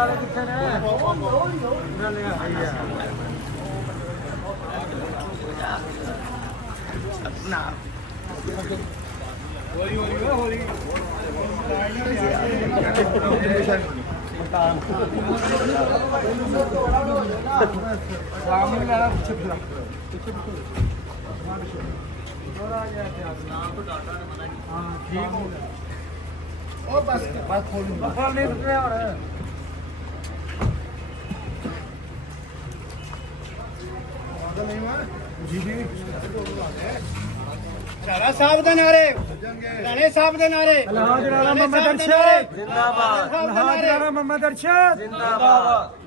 ਵਾਲੇ ਕਿੱਥੇ ਨੇ ਉਹਨਾਂ ਨੇ ਆਈ ਆ ਨਾ ਹੋਲੀ ਹੋਲੀ ਸਾਹਮਣੇ ਲੈਣਾ ਪਿੱਛੇ ਪਿੱਛੇ हाँ ठीक ओ बस खोल नहीं रहे और जी जी ਚਾਰਾ ਸਾਹਿਬ ਦੇ ਨਾਰੇ ਰਾਣੇ ਸਾਹਿਬ ਦੇ ਨਾਰੇ ਅਲਹਾਜ ਰਾਣਾ ਮੁਹੰਮਦ ਅਰਸ਼ਦ ਜਿੰਦਾਬਾਦ ਅਲਹਾਜ ਰਾਣਾ ਮੁਹੰਮਦ ਅਰਸ਼ਦ ਜਿੰਦਾਬਾਦ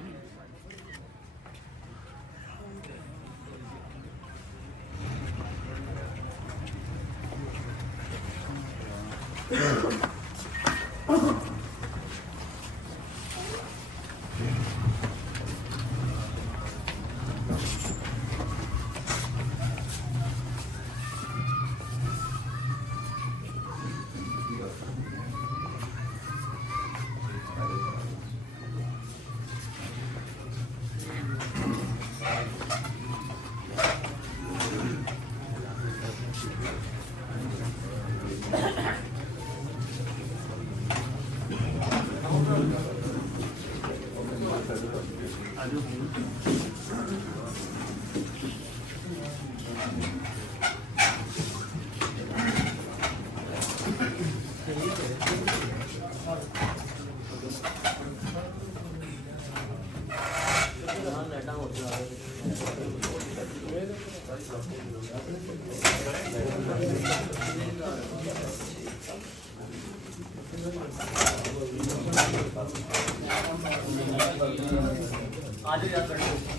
आज यार